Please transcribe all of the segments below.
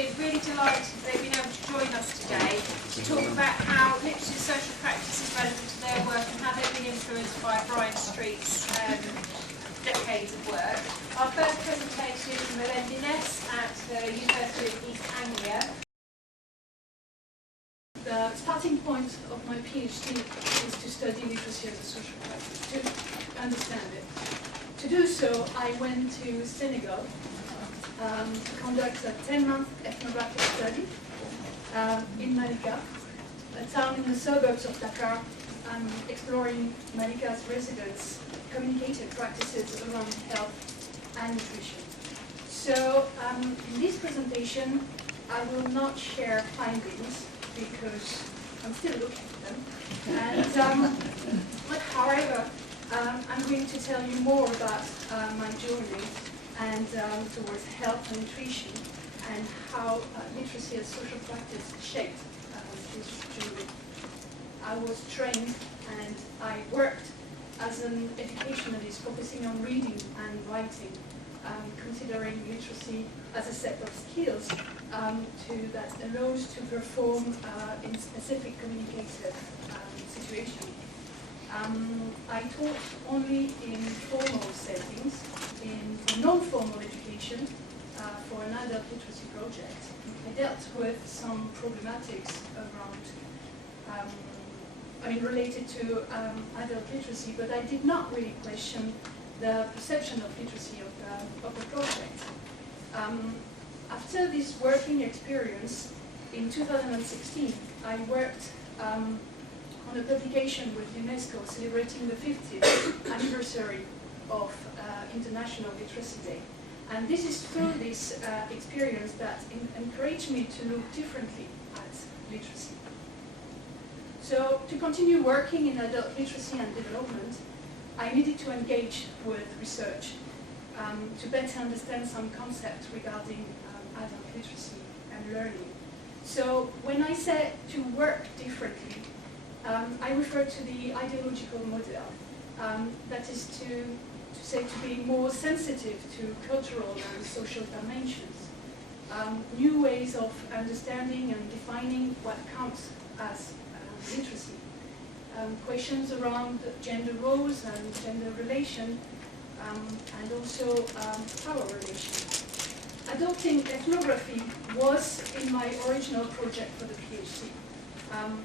we're really delighted they've been able to join us today to talk about how literacy and social practice is relevant to their work and how they've been influenced by Brian Street's decades of work. Our first presentation is from Hélène Binesse at the University of East Anglia. The starting point of my PhD is to study literacy as a social practice, to understand it. To do so, I went to Senegal to conduct a 10-month ethnographic study in Malika, a town in the suburbs of Dakar, exploring Malika's residents' communicative practices around health and nutrition. So in this presentation, I will not share findings because I'm still looking at them. And, but however, I'm going to tell you more about my journey and towards health and nutrition and how literacy as social practice shaped this journey. I was trained and I worked as an educationalist focusing on reading and writing, considering literacy as a set of skills that allows to perform in specific communicative situations. I taught only in formal settings, in non-formal education for an adult literacy project. I dealt with some problematics around, related to adult literacy, but I did not really question the perception of literacy of the project. After this working experience, in 2016, I worked on a publication with UNESCO celebrating the 50th anniversary of International Literacy Day. And this is through this experience that encouraged me to look differently at literacy. So to continue working in adult literacy and development, I needed to engage with research to better understand some concepts regarding adult literacy and learning. So when I say to work differently, I refer to the ideological model. That is to say to be more sensitive to cultural and social dimensions, new ways of understanding and defining what counts as literacy, questions around gender roles and gender relation, and also power relations. Adopting ethnography was in my original project for the PhD.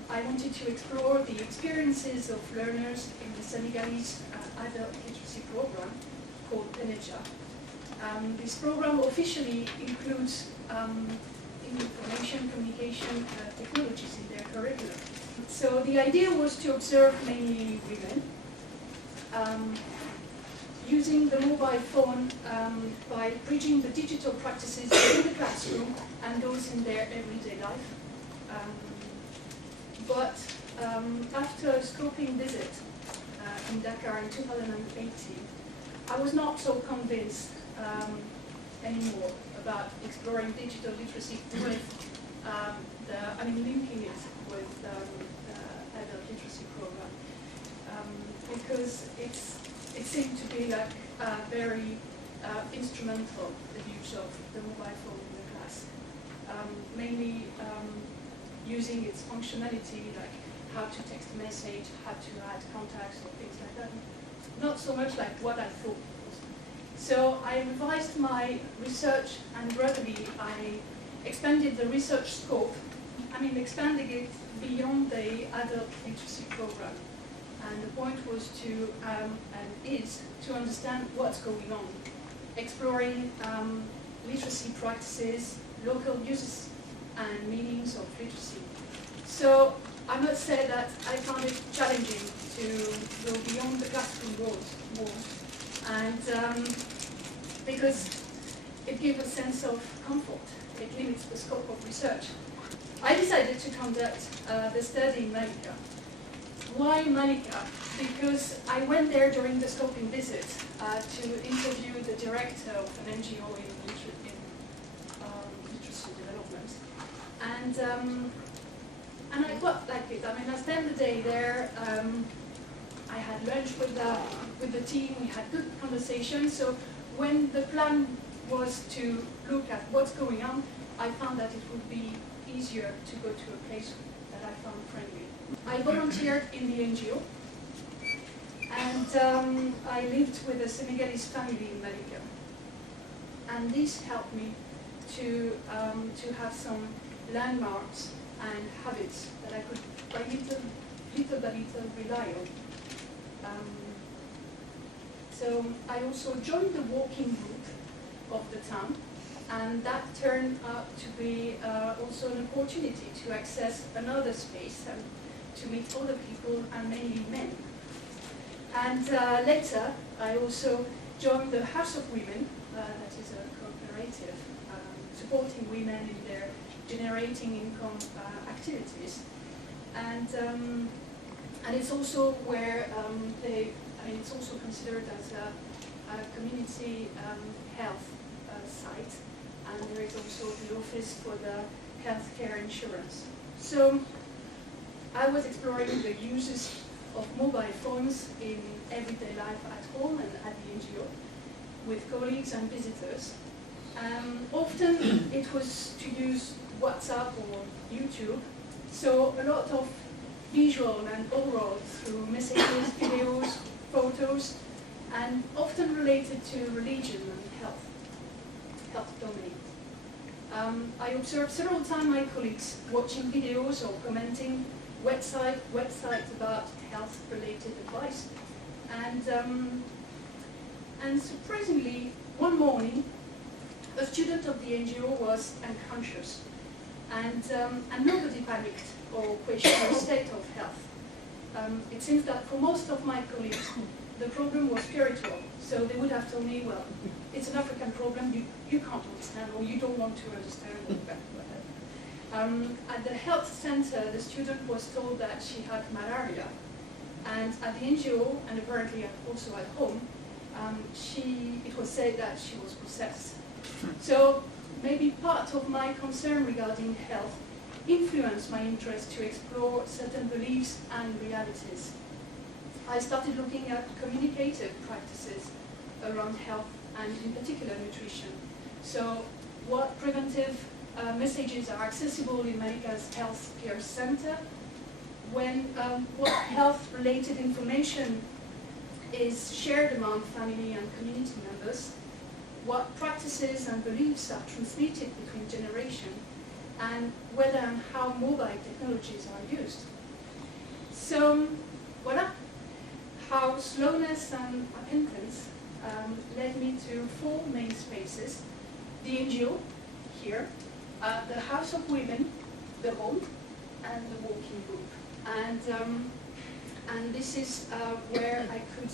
I wanted to explore the experiences of learners in the Senegalese adult literacy program called PENEJA. This program officially includes information communication technologies in their curriculum. So the idea was to observe mainly women, using the mobile phone by bridging the digital practices in the classroom and those in their everyday life. But after a scoping visit in Dakar in 2018, I was not so convinced anymore about exploring digital literacy with linking it with the adult literacy program, because it seemed to be like very instrumental, the use of the mobile phone in the class, mainly using its functionality, like how to text a message, how to add contacts or things like that. Not so much like what I thought it was. So I revised my research and gradually I expanded the research scope, expanding it beyond the adult literacy program. And the point was to, and is, to understand what's going on, exploring literacy practices, local uses and meanings of literacy. So I must say that I found it challenging to go beyond the classroom walls, and because it gives a sense of comfort, it limits the scope of research. I decided to conduct the study in Malika. Why Malika? Because I went there during the scoping visit to interview the director of an NGO in literacy development. And I got like it. I spent the day there. I had lunch with the team. We had good conversations. So when the plan was to look at what's going on, I found that it would be easier to go to a place that I found friendly. I volunteered in the NGO, and I lived with a Senegalese family in Malika. And this helped me to have some landmarks and habits that I could by little by little rely on. So I also joined the walking group of the town, and that turned out to be also an opportunity to access another space and to meet other people, and mainly men. And later, I also joined the House of Women, that is a cooperative supporting women in their generating income activities. And it's also where it's also considered as a community health site, and there is also the office for the healthcare insurance. So I was exploring the uses of mobile phones in everyday life at home and at the NGO with colleagues and visitors. Often it was to use WhatsApp or YouTube, so a lot of visual and oral through messages, videos, photos, and often related to religion and health domains. I observed several times my colleagues watching videos or commenting websites about health-related advice. And surprisingly, one morning, a student of the NGO was unconscious, and nobody panicked or questioned her state of health. It seems that for most of my colleagues, the problem was spiritual, so they would have told me, well, it's an African problem, you can't understand, or you don't want to understand. At the health center, the student was told that she had malaria, and at the NGO, and apparently also at home, it was said that she was possessed. So maybe part of my concern regarding health influenced my interest to explore certain beliefs and realities. I started looking at communicative practices around health and in particular nutrition. So what preventive messages are accessible in Malika's healthcare center, when what health-related information is shared among family and community members, what practices and beliefs are transmitted between generations, and whether and how mobile technologies are used. So, voila, how slowness and repentance led me to 4 main spaces: the NGO, here, the House of Women, the home, and the walking group. And this is where I could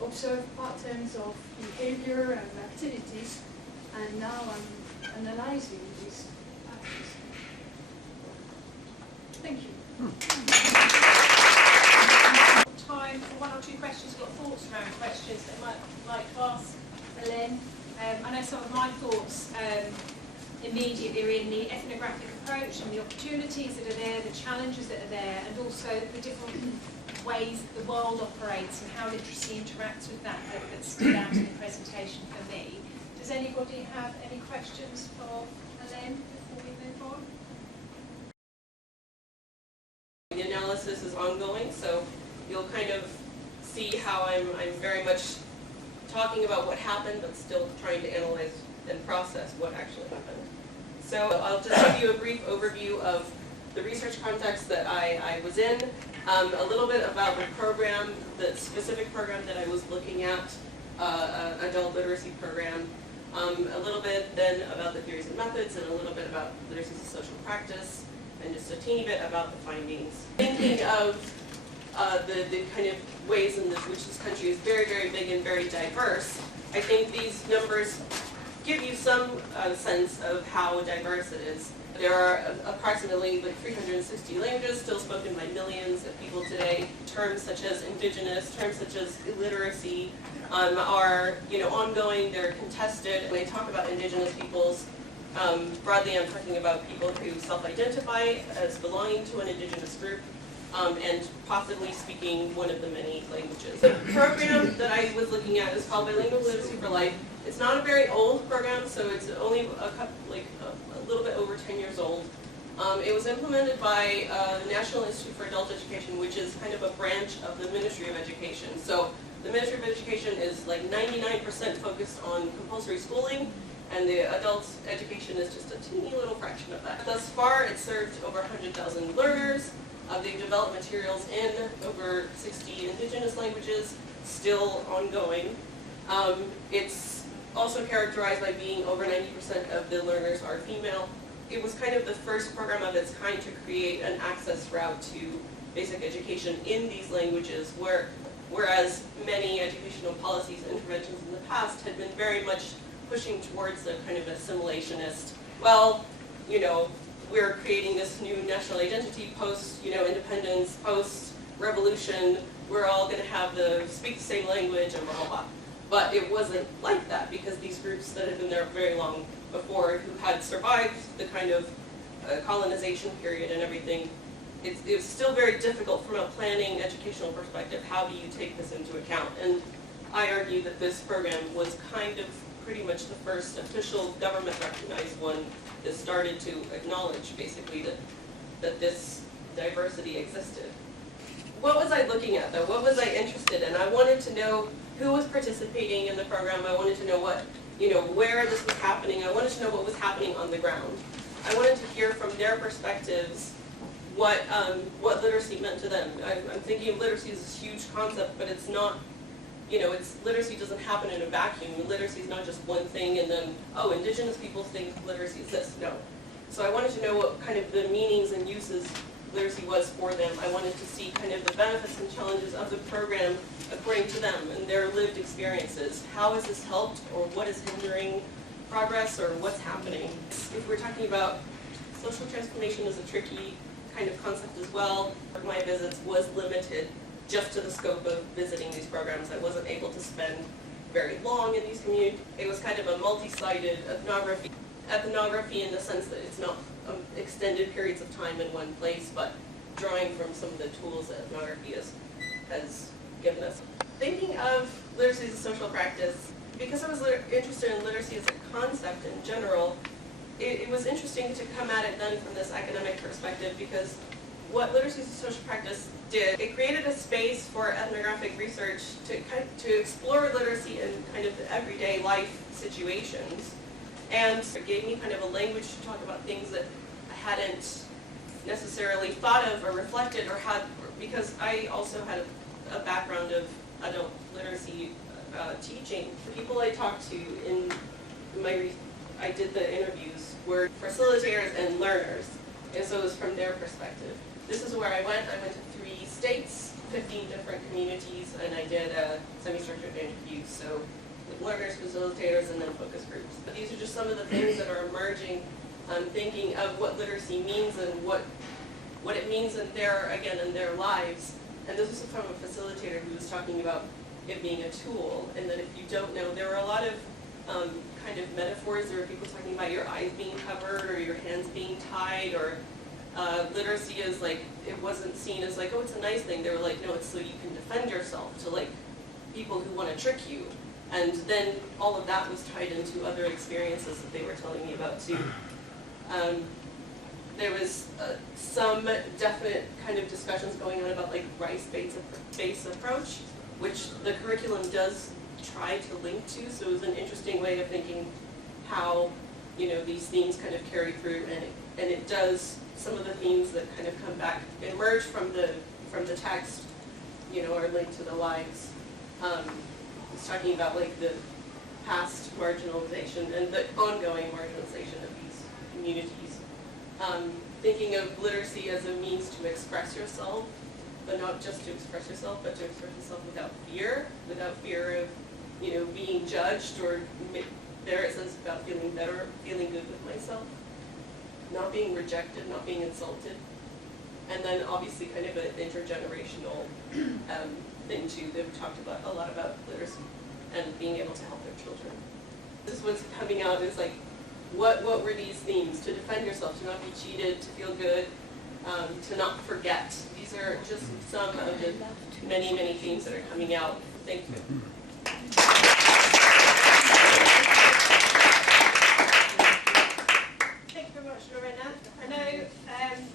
observe patterns of behavior and activities, and now I'm analyzing these patterns. Thank you. Time for 1 or 2 questions. Got thoughts around questions that I might like to ask Hélène. I know some of my thoughts immediately are in the ethnographic approach and the opportunities that are there, the challenges that are there, and also the different ways that the world operates and how literacy interacts with that stood out in the presentation for me. Does anybody have any questions for Hélène before we move on? The analysis is ongoing, so you'll kind of see how I'm very much talking about what happened, but still trying to analyze and process what actually happened. So I'll just give you a brief overview of the research context that I was in, a little bit about the program, the specific program that I was looking at, adult literacy program, a little bit then about the theories and methods, and a little bit about literacy as a social practice, and just a teeny bit about the findings. Thinking of the kind of ways in which this country is very, very big and very diverse, I think these numbers give you some sense of how diverse it is. There are approximately 360 languages still spoken by millions of people today. Terms such as indigenous, terms such as illiteracy are ongoing, they're contested. When I talk about indigenous peoples, broadly I'm talking about people who self-identify as belonging to an indigenous group. and possibly speaking one of the many languages. The program that I was looking at is called Bilingual Literacy for Life. It's not a very old program, so it's only a little bit over 10 years old. It was implemented by the National Institute for Adult Education, which is kind of a branch of the Ministry of Education. So the Ministry of Education is like 99% focused on compulsory schooling, and the adult education is just a teeny little fraction of that. Thus far, it's served over 100,000 learners. They've developed materials in over 60 indigenous languages, still ongoing. It's also characterized by being over 90% of the learners are female. It was kind of the first program of its kind to create an access route to basic education in these languages, whereas many educational policies and interventions in the past had been very much pushing towards a kind of assimilationist, well, you know, we're creating this new national identity post, you know, independence, post revolution, we're all going to speak the same language and blah, blah, blah. But it wasn't like that, because these groups that had been there very long before, who had survived the kind of colonization period and everything, it was still very difficult from a planning educational perspective. How do you take this into account? And I argue that this program was kind of pretty much the first official government recognized one that started to acknowledge basically that this diversity existed. What was I looking at though? What was I interested in? I wanted to know who was participating in the program. I wanted to know where this was happening. I wanted to know what was happening on the ground. I wanted to hear from their perspectives what literacy meant to them. I'm thinking of literacy as this huge concept, but it's not, literacy doesn't happen in a vacuum. Literacy is not just one thing and then, oh, indigenous people think literacy is this. No. So I wanted to know what kind of the meanings and uses literacy was for them. I wanted to see kind of the benefits and challenges of the program according to them and their lived experiences. How has this helped, or what is hindering progress, or what's happening? If we're talking about social transformation is a tricky kind of concept as well. My visits was limited just to the scope of visiting these programs. I wasn't able to spend very long in these communities. It was kind of a multi-sided ethnography in the sense that it's not extended periods of time in one place, but drawing from some of the tools that ethnography has given us. Thinking of literacy as a social practice, because I was interested in literacy as a concept in general, it was interesting to come at it then from this academic perspective, because what literacy as a social practice did, it created a space for ethnographic research to explore literacy in kind of the everyday life situations. And it gave me kind of a language to talk about things that I hadn't necessarily thought of or reflected or had, because I also had a background of adult literacy teaching. The people I talked to in I did the interviews were facilitators and learners, and so it was from their perspective. This is where I went. I went to 3 states, 15 different communities, and I did semi-structured interviews. So with learners, facilitators, and then focus groups. But these are just some of the things that are emerging. Thinking of what literacy means and what it means in their lives. And this was from a facilitator who was talking about it being a tool, and that if you don't know, there were a lot of kind of metaphors. There were people talking about your eyes being covered or your hands being tied, or literacy is like, it wasn't seen as like, oh, it's a nice thing. They were like, no, it's so you can defend yourself to like people who want to trick you. And then all of that was tied into other experiences that they were telling me about too. There was some definite kind of discussions going on about like rights-based approach, which the curriculum does try to link to. So it was an interesting way of thinking how these themes kind of carry through, and it does. Some of the themes that kind of come back emerge from the text, are linked to the lives. It's talking about like the past marginalization and the ongoing marginalization of these communities. Thinking of literacy as a means to express yourself, but not just to express yourself, but to express yourself without fear of, being judged, or there it says about feeling better, feeling good with myself, not being rejected, not being insulted, and then obviously kind of an intergenerational thing too. They've talked about a lot about literacy and being able to help their children. This was coming out as like, what were these themes? To defend yourself, to not be cheated, to feel good, to not forget. These are just some of the many, many themes that are coming out. Thank you. Thank you very much, Lorena. I know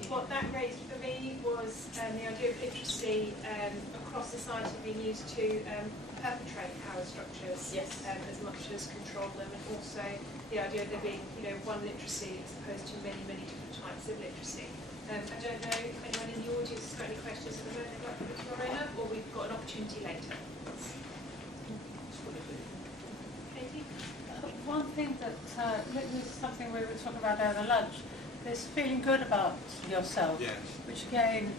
what that raised for me was the idea of literacy across society being used to perpetrate power structures, Yes. As much as control them, and also the idea of there being, one literacy as opposed to many, many different types of literacy. I don't know if anyone in the audience has got any questions at the moment they'd like to put to Lorena, or we've got an opportunity later. Katie? One thing that, this is something we were talking about over lunch, this feeling good about yourself, Yes. which again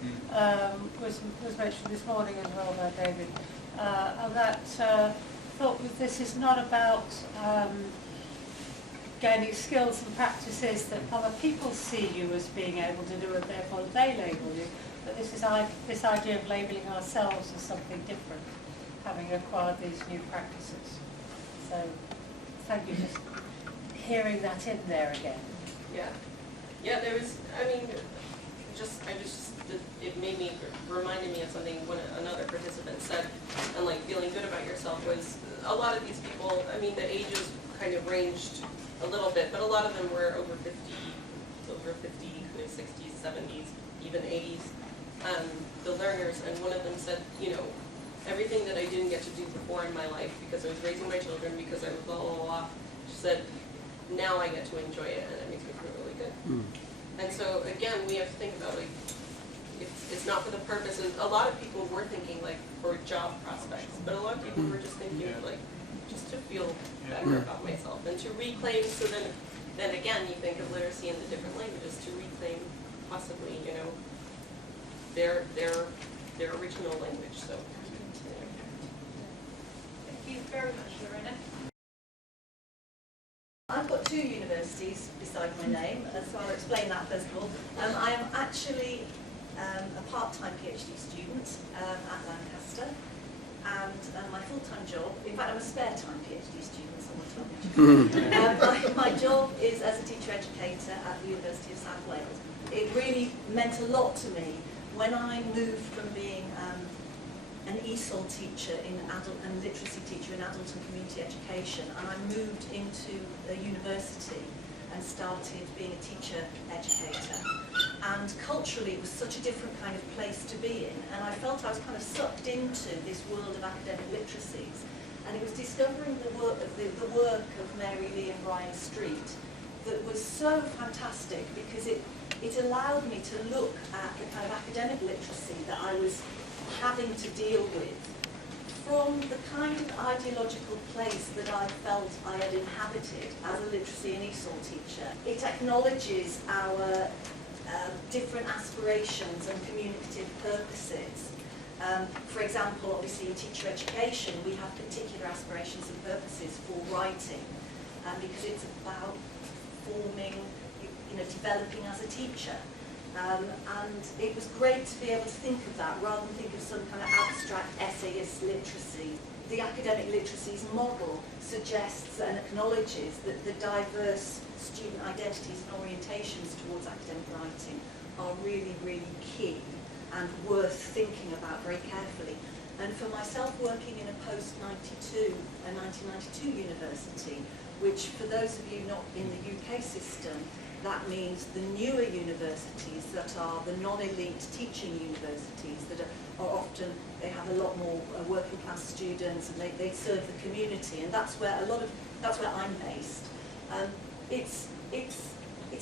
was mentioned this morning as well by David, and that thought that this is not about gaining skills and practices that other people see you as being able to do, and therefore they label you, but this is this idea of labelling ourselves as something different, having acquired these new practices. So thank you for hearing that in there again. Yeah. Yeah, there was, it made me, reminded me of something another participant said, and like feeling good about yourself was, a lot of these people, the ages kind of ranged a little bit, but a lot of them were over 50, kind of 60s, 70s, even 80s, the learners, and one of them said, everything that I didn't get to do before in my life because I was raising my children, because I was blah, blah, blah, she said, now I get to enjoy it, and it makes me feel really good. And so, again, we have to think about, like, it's not for the purposes, a lot of people were thinking, like, for job prospects, but a lot of people were just thinking, like, just to feel better about myself, and to reclaim, so then again, you think of literacy in the different languages, to reclaim, possibly, their original language, so. Thank you very much, Lorena. I've got two universities beside my name, so I'll explain that first of all. I am actually a part-time PhD student at Lancaster, and my full-time job, in fact I'm a spare-time PhD student, someone told me. My job is as a teacher educator at the University of South Wales. It really meant a lot to me when I moved from being an ESOL teacher and literacy teacher in adult and community education, and I moved into a university and started being a teacher educator. And culturally it was such a different kind of place to be in, and I felt I was kind of sucked into this world of academic literacies. And it was discovering the work of Mary Lee and Brian Street that was so fantastic, because it allowed me to look at the kind of academic literacy that I was having to deal with from the kind of ideological place that I felt I had inhabited as a literacy and ESOL teacher. It acknowledges our different aspirations and communicative purposes. For example, obviously in teacher education we have particular aspirations and purposes for writing, because it's about forming, developing as a teacher. And it was great to be able to think of that rather than think of some kind of abstract essayist literacy. The academic literacies model suggests and acknowledges that the diverse student identities and orientations towards academic writing are really, really key and worth thinking about very carefully. And for myself, working in a post-92, a 1992 university, which for those of you not in the UK system, that means the newer universities that are the non-elite teaching universities that are often, they have a lot more working class students, and they serve the community, and that's where I'm based. It's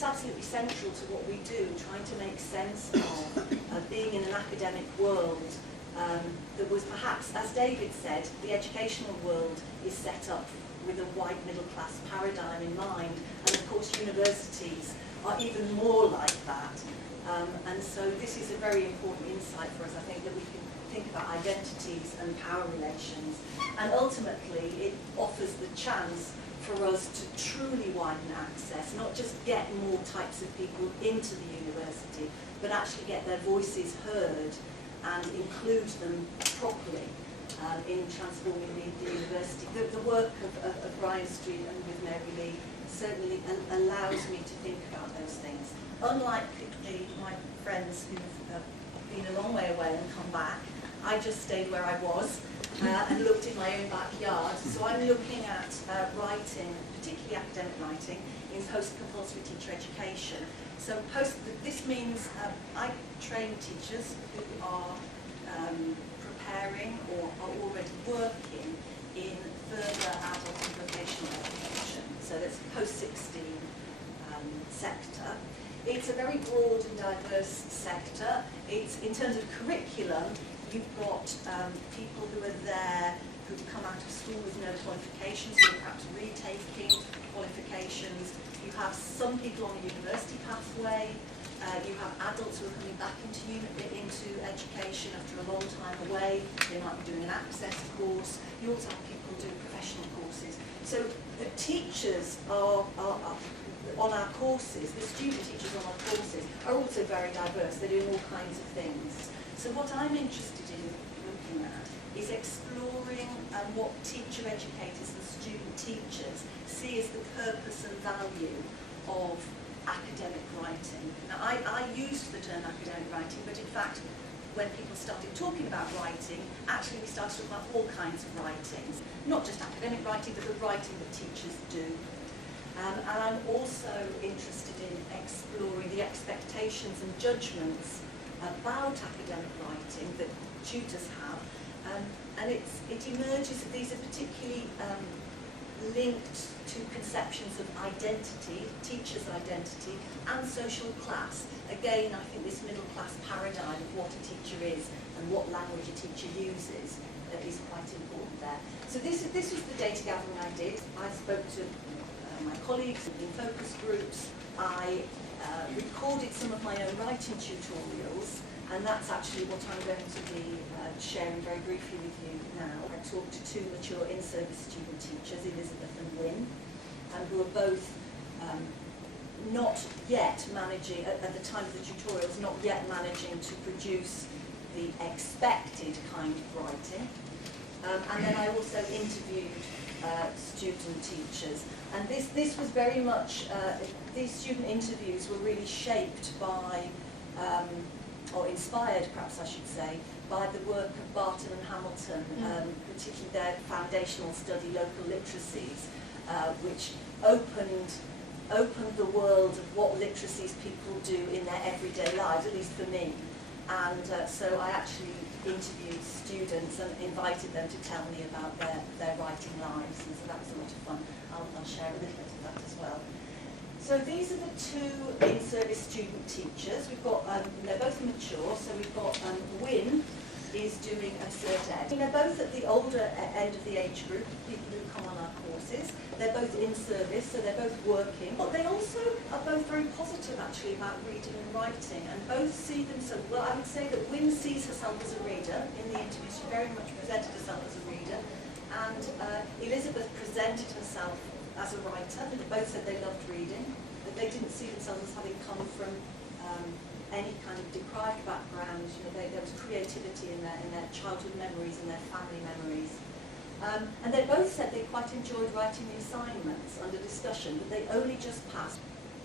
absolutely central to what we do, trying to make sense of being in an academic world that was perhaps, as David said, the educational world is set up with a white middle class paradigm in mind, and of course universities are even more like that. And so this is a very important insight for us, I think, that we can think about identities and power relations, and ultimately it offers the chance for us to truly widen access, not just get more types of people into the university, but actually get their voices heard and include them properly. in transforming the university. The work of Brian Street and with Mary Lee certainly allows me to think about those things. Unlike my friends who've been a long way away and come back, I just stayed where I was and looked in my own backyard. So I'm looking at writing, particularly academic writing, in post-compulsory teacher education. So this means I train teachers who are preparing or are already working in further adult and vocational education. So that's post-16 sector. It's a very broad and diverse sector. It's, in terms of curriculum, you've got people who are there who've come out of school with no qualifications, who are perhaps retaking qualifications. You have some people on the university pathway. You have adults who are coming back into education after a long time away. They might be doing an access course. You also have people doing professional courses. So the teachers are on our courses, the student teachers on our courses are also very diverse. They're doing all kinds of things. So what I'm interested in looking at is exploring what teacher educators and student teachers see as the purpose and value of academic writing. Now, I used the term academic writing, but in fact, when people started talking about writing, actually we started talking about all kinds of writings. Not just academic writing, but the writing that teachers do. And I'm also interested in exploring the expectations and judgments about academic writing that tutors have. And it emerges that these are particularly linked to conceptions of identity, teacher's identity, and social class. Again, I think this middle class paradigm of what a teacher is and what language a teacher uses is quite important there. So this was the data gathering I did. I spoke to my colleagues in focus groups. I recorded some of my own writing tutorials, and that's actually what I'm going to be sharing very briefly with you now. I talked to two mature in-service student teachers, Elizabeth and Wynne, who are both not yet managing, at the time of the tutorials, not yet managing to produce the expected kind of writing. And then I also interviewed student teachers. And this was very much, these student interviews were really shaped by, or inspired perhaps I should say, by the work of Barton and Hamilton, particularly their foundational study, Local Literacies, which opened the world of what literacies people do in their everyday lives, at least for me. And so I actually interviewed students and invited them to tell me about their writing lives, and so that was a lot of fun. I'll share a little bit of that as well. So these are the two in-service student teachers. We've got, they're both mature, so we've got Wynne is doing a Cert Ed. They're both at the older end of the age group, people who come on our courses. They're both in service, so they're both working. But they also are both very positive, actually, about reading and writing, and both see themselves, well, I would say that Wynne sees herself as a reader. In the interview, she very much presented herself as a reader, and Elizabeth presented herself as a writer. They both said they loved reading, but they didn't see themselves as having come from any kind of deprived background. You know, there was creativity in their childhood memories and their family memories. And they both said they quite enjoyed writing the assignments under discussion, but they only just passed.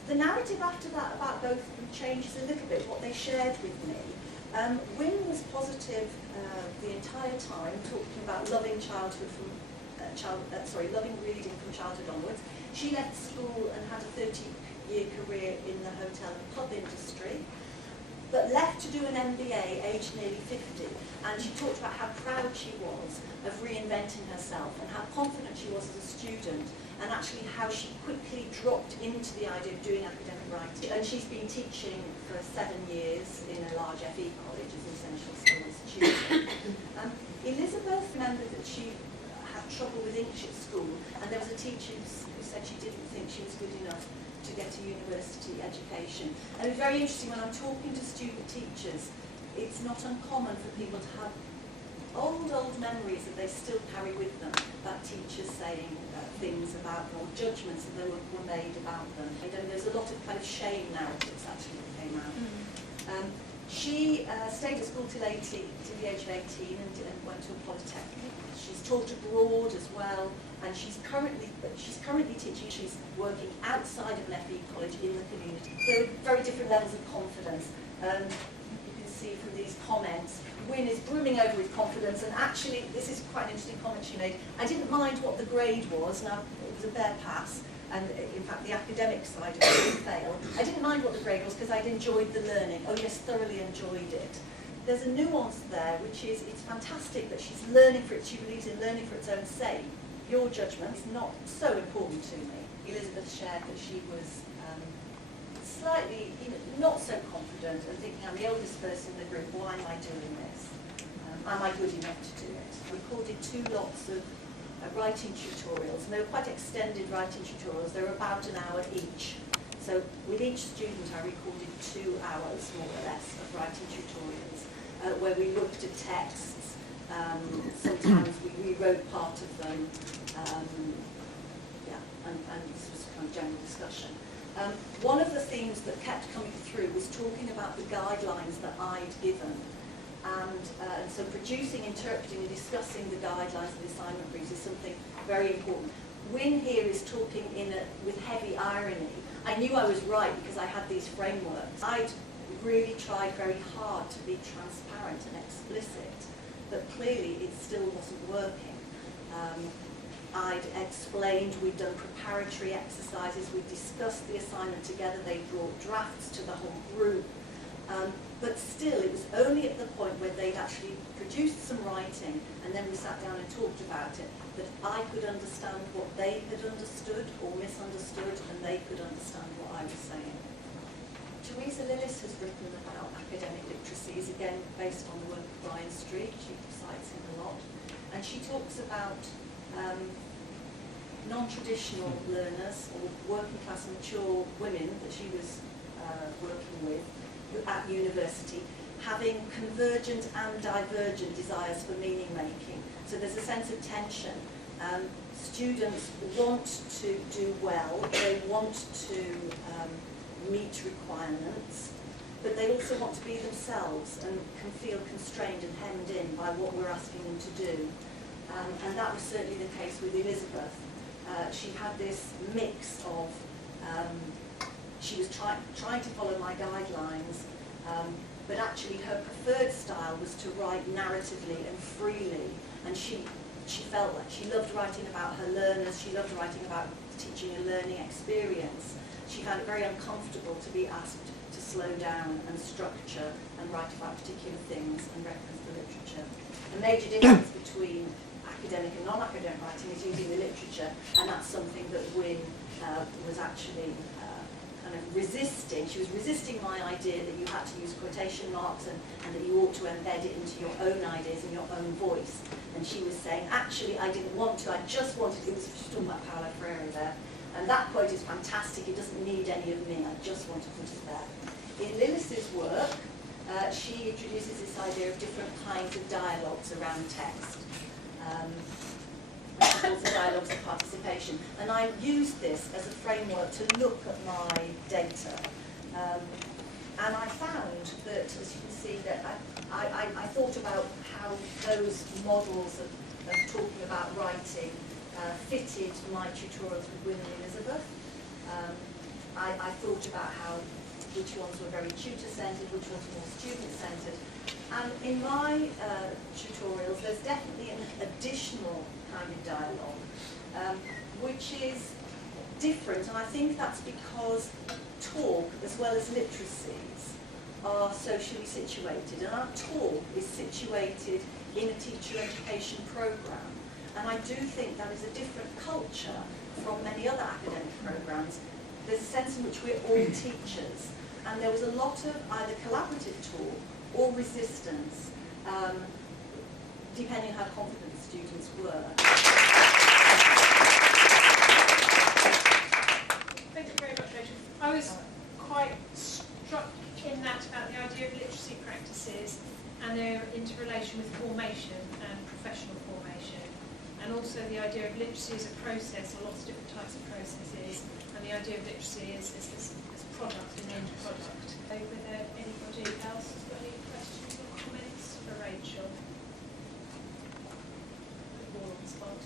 The narrative after that about both of them changes a little bit, what they shared with me. Wynne was positive the entire time, talking about loving childhood from loving reading from childhood onwards. She left school and had a 30-year career in the hotel and pub industry, but left to do an MBA aged nearly 50. And she talked about how proud she was of reinventing herself and how confident she was as a student, and actually how she quickly dropped into the idea of doing academic writing. And she's been teaching for 7 years in a large FE college as essential skills tutor. Elizabeth remembered that she had trouble with English at school, and there was a teacher who said she didn't think she was good enough to get a university education. And it was very interesting when I'm talking to student teachers, it's not uncommon for people to have old memories that they still carry with them about teachers saying things about them, or judgments that were made about them. And there's a lot of kind of shame narratives actually that came out. She stayed at school till the age of 18 and went to a polytechnic. She's taught abroad as well, and she's currently teaching. She's working outside of an FE college in the community. There are very different levels of confidence. You can see from these comments, Wynne is brimming over with confidence, and actually, this is quite an interesting comment she made. I didn't mind what the grade was. Now, it was a bare pass, and in fact, the academic side of it didn't fail. I didn't mind what the grade was because I'd enjoyed the learning. Oh yes, thoroughly enjoyed it. There's a nuance there, which is it's fantastic that she's learning for it. She believes in learning for its own sake. Your judgment is not so important to me. Elizabeth shared that she was slightly, not so confident and thinking, I'm the oldest person in the group, why am I doing this? Am I good enough to do it? I recorded 2 lots of writing tutorials, and they were quite extended writing tutorials. They were about an hour each. So with each student I recorded 2 hours, more or less, of writing tutorials, where we looked at texts. Sometimes we rewrote part of them, and this was kind of general discussion. One of the themes that kept coming through was talking about the guidelines that I'd given. And so producing, interpreting and discussing the guidelines and the assignment briefs is something very important. Wynne here is talking with heavy irony. I knew I was right because I had these frameworks. I'd really tried very hard to be transparent and explicit, but clearly it still wasn't working. I'd explained, we'd done preparatory exercises, we'd discussed the assignment together, they brought drafts to the whole group. But still, it was only at the point where they'd actually produced some writing, and then we sat down and talked about it, that I could understand what they had understood or misunderstood, and they could understand what I was saying. Teresa Lillis has written about academic literacies, again based on the work of Brian Street. She cites him a lot. And she talks about non-traditional learners or working class mature women that she was working with at university, having convergent and divergent desires for meaning making. So there's a sense of tension. Students want to do well, they want to meet requirements, but they also want to be themselves and can feel constrained and hemmed in by what we're asking them to do. And that was certainly the case with Elizabeth. She had this mix of, she was trying to follow my guidelines, but actually her preferred style was to write narratively and freely, and she felt like she loved writing about her learners, she loved writing about teaching a learning experience. She found it very uncomfortable to be asked to slow down and structure and write about particular things and reference the literature. A major difference between academic and non-academic writing is using the literature, and that's something that Wynne was actually kind of resisting. She was resisting my idea that you had to use quotation marks and that you ought to embed it into your own ideas and your own voice. And she was saying, actually, I didn't want to, I just wanted, it was, she's talking about Paulo Freire there, and that quote is fantastic, it doesn't need any of me, I just want to put it there. In Lillis's work, she introduces this idea of different kinds of dialogues around text. Which is also dialogues of participation. And I used this as a framework to look at my data. And I found that, as you can see, that I thought about how those models of talking about writing fitted my tutorials with Wynne and Elizabeth. I thought about which ones were very tutor-centred, which ones were more student-centred. And in my tutorials, there's definitely an additional kind of dialogue, which is different, and I think that's because talk, as well as literacies, are socially situated, and our talk is situated in a teacher education programme. And I do think that is a different culture from many other academic programmes. There's a sense in which we're all teachers, and there was a lot of either collaborative talk or resistance, depending on how confident the students were. Thank you very much, Rachel. I was quite struck in that about the idea of literacy practices and their interrelation with formation and professional formation, and also the idea idea of literacy as a process, or lots of different types of processes, and the idea of literacy as product, an end product. Whether anybody else has got any questions or comments for Rachel? All on the spot.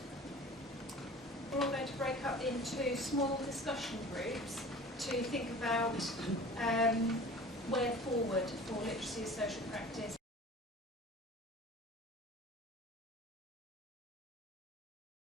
We're all going to break up into small discussion groups to think about where forward for literacy as social practice.